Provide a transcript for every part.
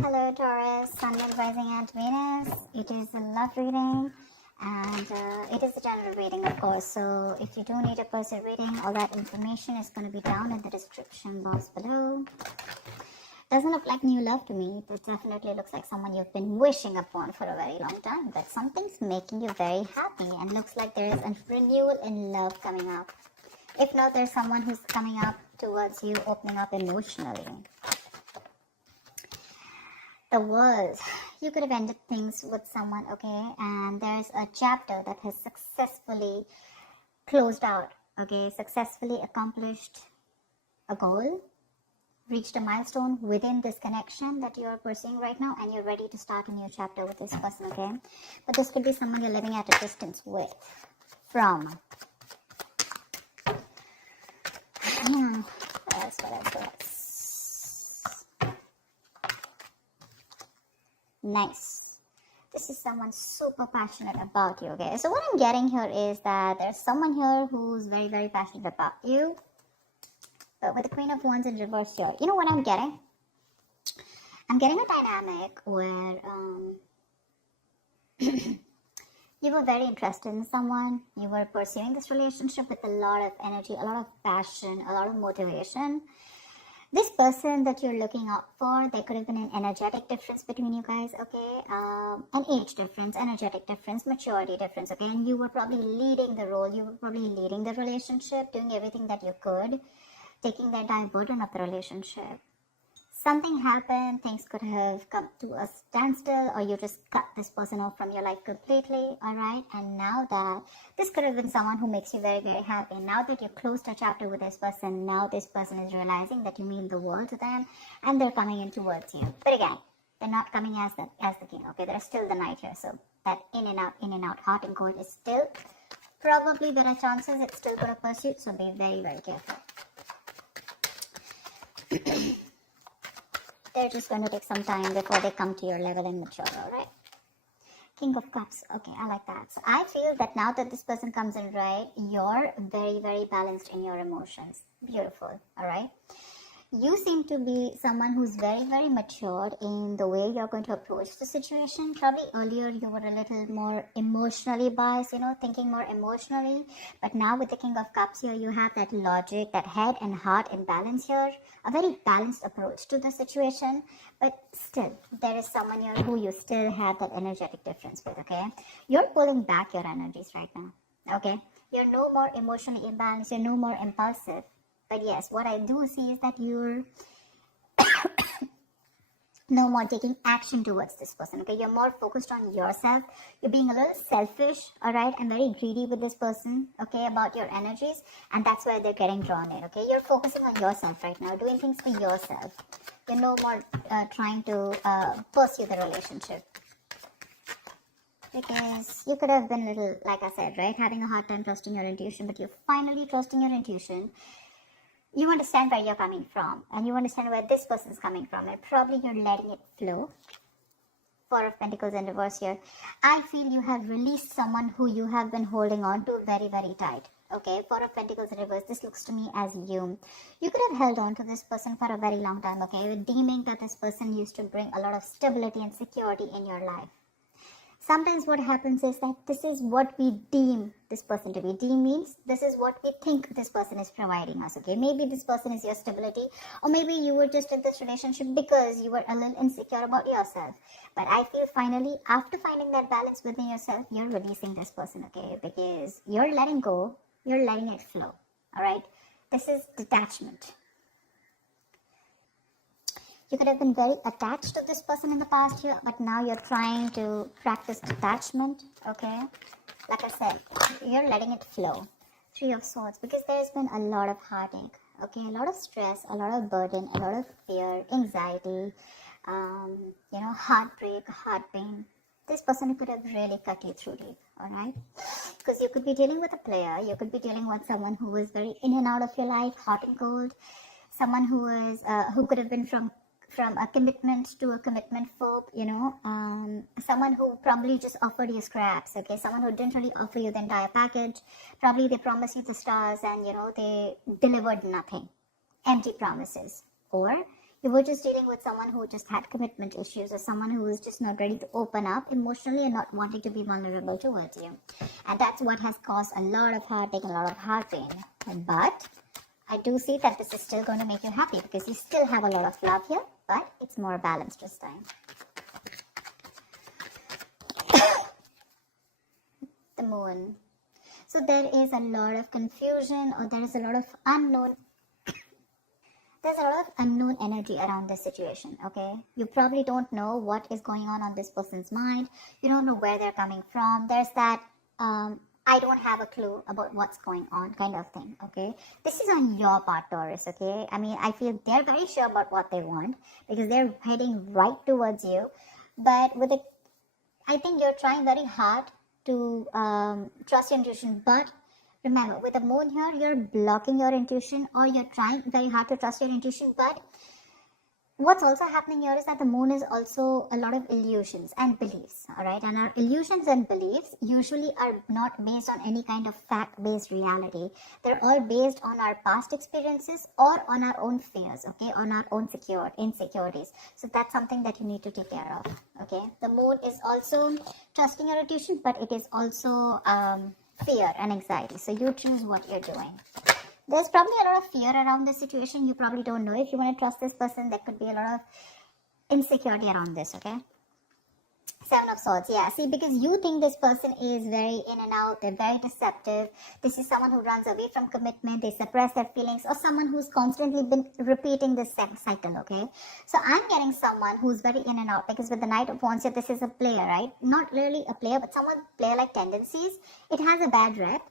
Hello Taurus, Sun, Moon, Rising and Venus. It is a love reading and it is a general reading, of course. So if you do need a personal reading, all that information is going to be down in the description box below. Doesn't look like new love to me. It definitely looks like someone you've been wishing upon for a very long time. But something's making you very happy and looks like there is a renewal in love coming up. If not, there's someone who's coming up towards you, opening up emotionally. The world, you could have ended things with someone, okay, and there's a chapter that has successfully closed out, okay, successfully accomplished a goal, reached a milestone within this connection that you are pursuing right now, and you're ready to start a new chapter with this person, okay. But this could be someone you're living at a distance with, from. What else? Nice. This is someone super passionate about you, okay? So what I'm getting here is that there's someone here who's very, very passionate about you. But with the Queen of Wands in reverse here, you know what I'm getting? I'm getting a dynamic where you were very interested in someone. You were pursuing this relationship with a lot of energy, a lot of passion, a lot of motivation. This person that you're looking out for, there could have been an energetic difference between you guys, okay? An age difference, energetic difference, maturity difference, okay? And you were probably leading the role, you were probably leading the relationship, doing everything that you could, taking the entire burden of the relationship. Something happened, things could have come to a standstill, or you just cut this person off from your life completely, alright? And now that this could have been someone who makes you very, very happy. Now that you've closed a chapter with this person, now this person is realizing that you mean the world to them, and they're coming in towards you. But again, they're not coming as the king, okay? There's still the knight here, so that in and out, hot and cold is still, probably there are chances it's still going to pursue, so be very, very careful. They're just going to take some time before they come to your level and mature, alright? King of Cups. Okay, I like that. So I feel that now that this person comes in, right, you're very, very balanced in your emotions. Beautiful, alright? You seem to be someone who's very, very matured in the way you're going to approach the situation. Probably earlier you were a little more emotionally biased, you know, thinking more emotionally. But now with the King of Cups here, you have that logic, that head and heart in balance here. A very balanced approach to the situation. But still, there is someone here who you still have that energetic difference with, okay? You're pulling back your energies right now, okay? You're no more emotionally imbalanced. You're no more impulsive. But yes, what I do see is that you're no more taking action towards this person, okay? You're more focused on yourself. You're being a little selfish, all right? And very greedy with this person, okay, about your energies. And that's where they're getting drawn in, okay? You're focusing on yourself right now, doing things for yourself. You're no more trying to pursue the relationship. Because you could have been a little, like I said, right? Having a hard time trusting your intuition, but you're finally trusting your intuition. You understand where you're coming from, and you understand where this person is coming from, and probably you're letting it flow. Four of Pentacles in reverse here. I feel you have released someone who you have been holding on to very, very tight. Okay, Four of Pentacles in reverse. This looks to me as you. You could have held on to this person for a very long time, okay, deeming that this person used to bring a lot of stability and security in your life. Sometimes what happens is that this is what we deem this person to be. Deem means this is what we think this person is providing us, okay? Maybe this person is your stability, or maybe you were just in this relationship because you were a little insecure about yourself. But I feel finally, after finding that balance within yourself, you're releasing this person, okay? Because you're letting go, you're letting it flow, all right? This is detachment. You could have been very attached to this person in the past year, but now you're trying to practice detachment, okay? Like I said, you're letting it flow. Three of Swords, because there's been a lot of heartache, okay? A lot of stress, a lot of burden, a lot of fear, anxiety, heartbreak, heart pain. This person could have really cut you through deep, all right? Because you could be dealing with a player. You could be dealing with someone who is very in and out of your life, hot and cold. Someone who could have been from a commitment to a commitment phobe, someone who probably just offered you scraps, okay, someone who didn't really offer you the entire package. Probably they promised you the stars and, they delivered nothing, empty promises. Or You were just dealing with someone who just had commitment issues, or someone who is just not ready to open up emotionally and not wanting to be vulnerable towards you. And that's what has caused a lot of heartache and a lot of heart pain. But I do see that this is still going to make you happy, because you still have a lot of love here, but it's more balanced this time. The moon. So there is a lot of confusion, or there is a lot of unknown. There's a lot of unknown energy around this situation, okay? You probably don't know what is going on this person's mind. You don't know where they're coming from. There's that, I don't have a clue about what's going on kind of thing, okay? This is on your part, Taurus, okay? I mean, I feel they're very sure about what they want, because they're heading right towards you. But with it, I think you're trying very hard to trust your intuition, but remember, with the moon here, you're blocking your intuition, or you're trying very hard to trust your intuition. But what's also happening here is that the moon is also a lot of illusions and beliefs, all right? And our illusions and beliefs usually are not based on any kind of fact-based reality. They're all based on our past experiences or on our own fears, okay? On our own insecurities. So that's something that you need to take care of, okay? The moon is also trusting your intuition, but it is also fear and anxiety. So you choose what you're doing. There's probably a lot of fear around this situation. You probably don't know if you want to trust this person. There could be a lot of insecurity around this, okay? Seven of Swords, yeah. See, because you think this person is very in and out, they're very deceptive. This is someone who runs away from commitment, they suppress their feelings, or someone who's constantly been repeating this cycle, okay? So I'm getting someone who's very in and out, because with the Knight of Wands here, this is a player, right? Not really a player, but someone player-like tendencies. It has a bad rep.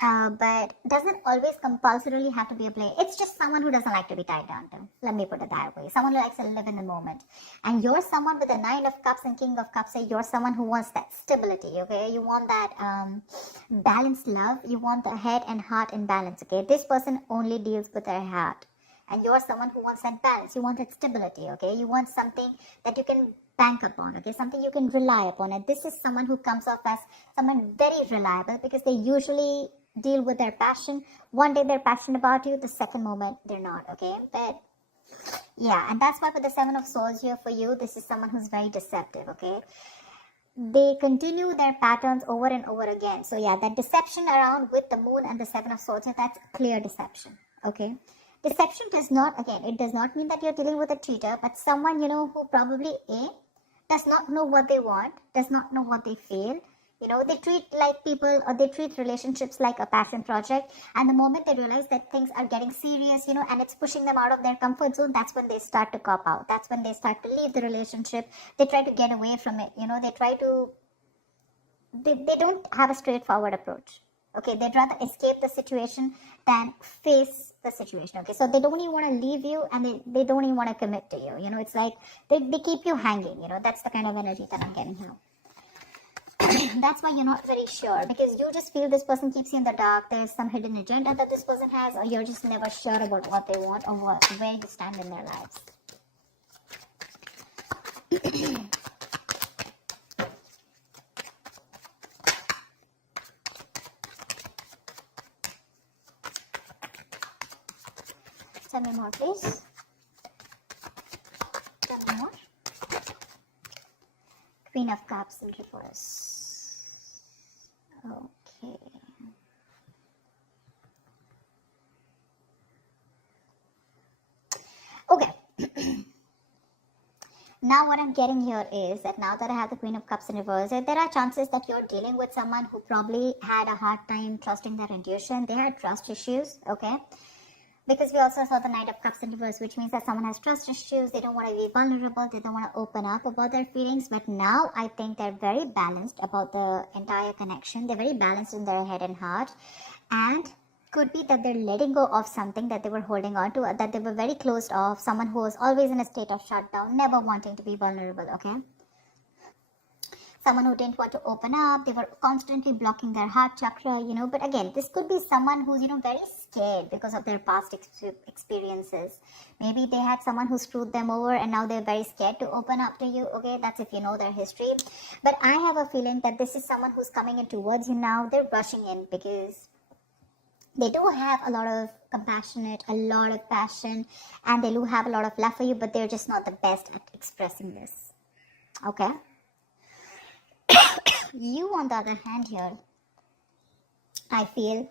But doesn't always compulsorily have to be a player. It's just someone who doesn't like to be tied down to. Let me put it that way. Someone who likes to live in the moment. And you're someone with the Nine of Cups and King of Cups. So you're someone who wants that stability, okay? You want that balanced love. You want the head and heart in balance, okay? This person only deals with their heart. And you're someone who wants that balance. You want that stability, okay? You want something that you can bank upon, okay? Something you can rely upon. And this is someone who comes off as someone very reliable, because they usually deal with their passion. One day they're passionate about you, the second moment they're not, okay? But yeah, and that's why with the Seven of Swords here for you, this is someone who's very deceptive, okay? They continue their patterns over and over again. So yeah, that deception around with the moon and the Seven of Swords here, that's clear deception, okay? Deception does not, again, it does not mean that you're dealing with a cheater, but someone, you know, who probably does not know what they want, does not know what they feel. You know, they treat like people, or they treat relationships like a passion project. And the moment they realize that things are getting serious, you know, and it's pushing them out of their comfort zone, that's when they start to cop out. That's when they start to leave the relationship. They try to get away from it. You know, they try to, they don't have a straightforward approach. Okay, they'd rather escape the situation than face the situation. Okay, so they don't even want to leave you, and they don't even want to commit to you. You know, it's like they keep you hanging. You know, that's the kind of energy that I'm getting here. That's why you're not very sure, because you just feel this person keeps you in the dark. There's some hidden agenda that this person has, or you're just never sure about what they want or where you stand in their lives. Tell me more, please. Tell me more. Queen of Cups in reverse. Okay. Okay. Now what I'm getting here is that now that I have the Queen of Cups in reverse, there are chances that you're dealing with someone who probably had a hard time trusting their intuition. They had trust issues, okay? Because we also saw the Knight of Cups in reverse, which means that someone has trust issues. They don't want to be vulnerable. They don't want to open up about their feelings. But now I think they're very balanced about the entire connection. They're very balanced in their head and heart. And could be that they're letting go of something that they were holding on to, that they were very closed off. Someone who was always in a state of shutdown, never wanting to be vulnerable, okay? Someone who didn't want to open up. They were constantly blocking their heart chakra, you know. But again, this could be someone who's, you know, very scared because of their past experiences. Maybe they had someone who screwed them over, and now they're very scared to open up to you, okay? That's if you know their history. But I have a feeling that this is someone who's coming in towards you now. They're rushing in because They do have a lot of compassionate, a lot of passion, and they do have a lot of love for you, but they're just not the best at expressing this. Okay? You, on the other hand, here, I feel,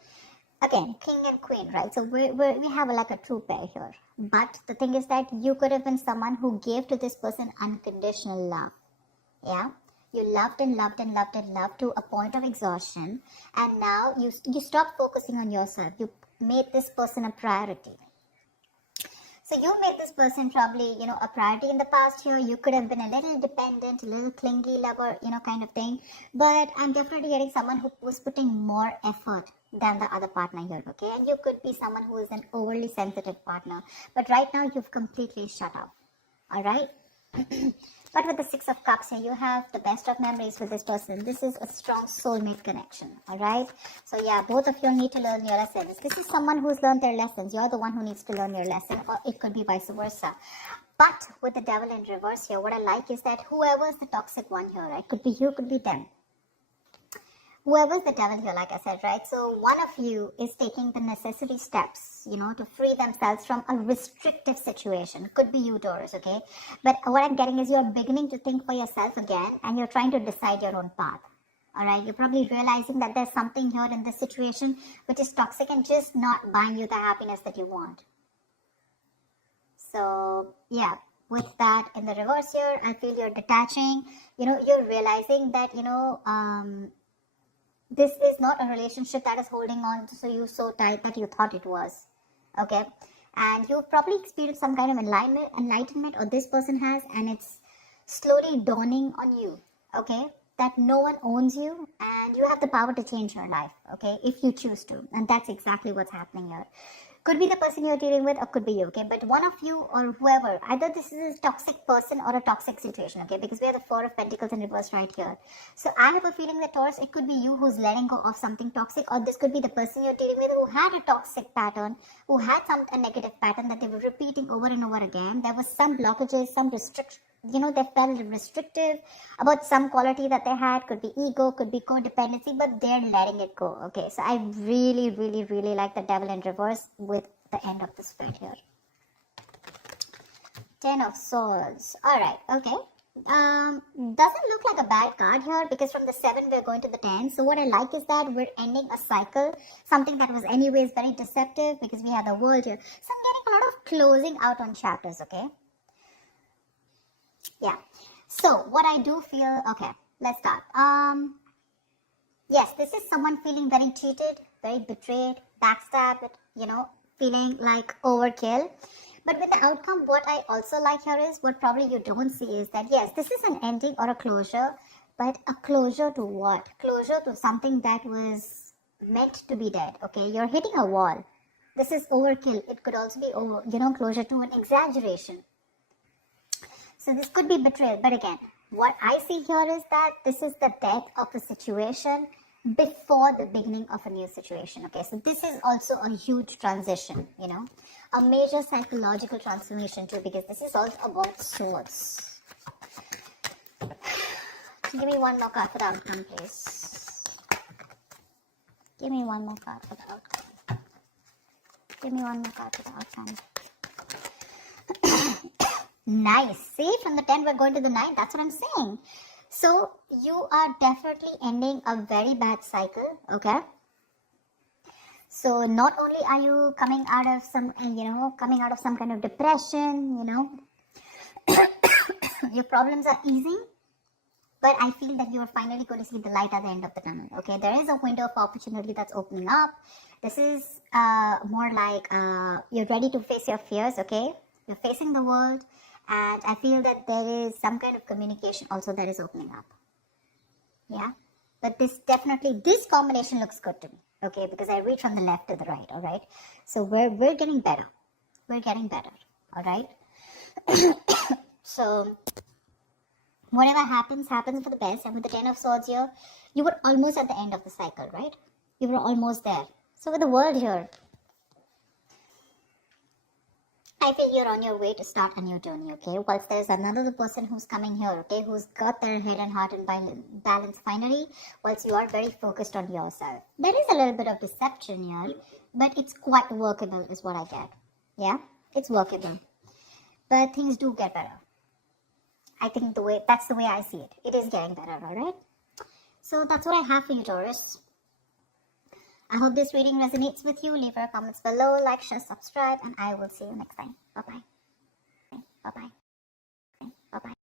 again, king and queen, right? So we have like a true pair here. But the thing is that you could have been someone who gave to this person unconditional love. Yeah? You loved and loved and loved and loved to a point of exhaustion, and now you stopped focusing on yourself. You made this person a priority. So you made this person probably, a priority in the past here. You could have been a little dependent, a little clingy lover, kind of thing. But I'm definitely getting someone who was putting more effort than the other partner here, okay? And you could be someone who is an overly sensitive partner. But right now, you've completely shut off, all right? But with the Six of Cups here, you have the best of memories with this person. This is a strong soulmate connection, all right? So yeah, both of you need to learn your lessons. This is someone who's learned their lessons. You're the one who needs to learn your lesson, or it could be vice versa. But with the devil in reverse here, what I like is that whoever's the toxic one here, right? Could be you, could be them. Whoever's the devil here, like I said, right? So one of you is taking the necessary steps, to free themselves from a restrictive situation. Could be you, Taurus, okay? But what I'm getting is you're beginning to think for yourself again, and you're trying to decide your own path. All right? You're probably realizing that there's something here in this situation which is toxic and just not buying you the happiness that you want. So, yeah. With that in the reverse here, I feel you're detaching. You're realizing that, this is not a relationship that is holding on to you so tight that you thought it was, okay? And you've probably experienced some kind of enlightenment, or this person has, and it's slowly dawning on you, okay? That no one owns you, and you have the power to change your life, okay? If you choose to, and that's exactly what's happening here. Could be the person you're dealing with, or could be you, okay? But one of you or whoever, either this is a toxic person or a toxic situation, okay? Because we have the Four of Pentacles in reverse right here. So I have a feeling that, Taurus, it could be you who's letting go of something toxic, or this could be the person you're dealing with who had a toxic pattern, who had a negative pattern that they were repeating over and over again. There was some blockages, some restrictions. They felt restrictive about some quality that they had. Could be ego, could be codependency, but they're letting it go. Okay, so I really, really, really like the devil in reverse with the end of the spread here. 10 of Swords. All right, okay. Doesn't look like a bad card here, because from the 7 we're going to the 10. So what I like is that we're ending a cycle, something that was anyways very deceptive, because we have the World here. So I'm getting a lot of closing out on chapters, okay? Yeah. So what I do feel, okay, let's start. Yes, this is someone feeling very cheated, very betrayed, backstabbed, feeling like overkill. But with the outcome, what I also like here is, what probably you don't see is that, yes, this is an ending or a closure, but a closure to what? Closure to something that was meant to be dead, okay? You're hitting a wall. This is overkill. It could also be, closure to an exaggeration. So this could be betrayal, but again, what I see here is that this is the death of a situation before the beginning of a new situation, okay? So this is also a huge transition, a major psychological transformation too, because this is also about swords. Give me one more card for the outcome, please. Give me one more card for the outcome. Give me one more card for the outcome. Nice. See, from the 10 we're going to the 9. That's what I'm saying. So you are definitely ending a very bad cycle, okay? So not only are you coming out of some, kind of depression, your problems are easing, but I feel that you are finally going to see the light at the end of the tunnel, okay? There is a window of opportunity that's opening up. This is more like you're ready to face your fears, okay? You're facing the world. And I feel that there is some kind of communication also that is opening up. Yeah. But this combination looks good to me. Okay. Because I read from the left to the right. All right. So we're getting better. We're getting better. All right. So whatever happens for the best. And with the 10 of Swords here, you were almost at the end of the cycle, right? You were almost there. So with the World here, I feel you're on your way to start a new journey, okay? Whilst there's another person who's coming here, okay? Who's got their head and heart in balance finally, whilst you are very focused on yourself. There is a little bit of deception here, but it's quite workable is what I get. Yeah, it's workable, but things do get better. I think that's the way I see it. It is getting better, all right? So that's what I have for you, Taurus. I hope this reading resonates with you. Leave your comments below, like, share, subscribe, and I will see you next time. Bye-bye. Bye-bye. Bye-bye.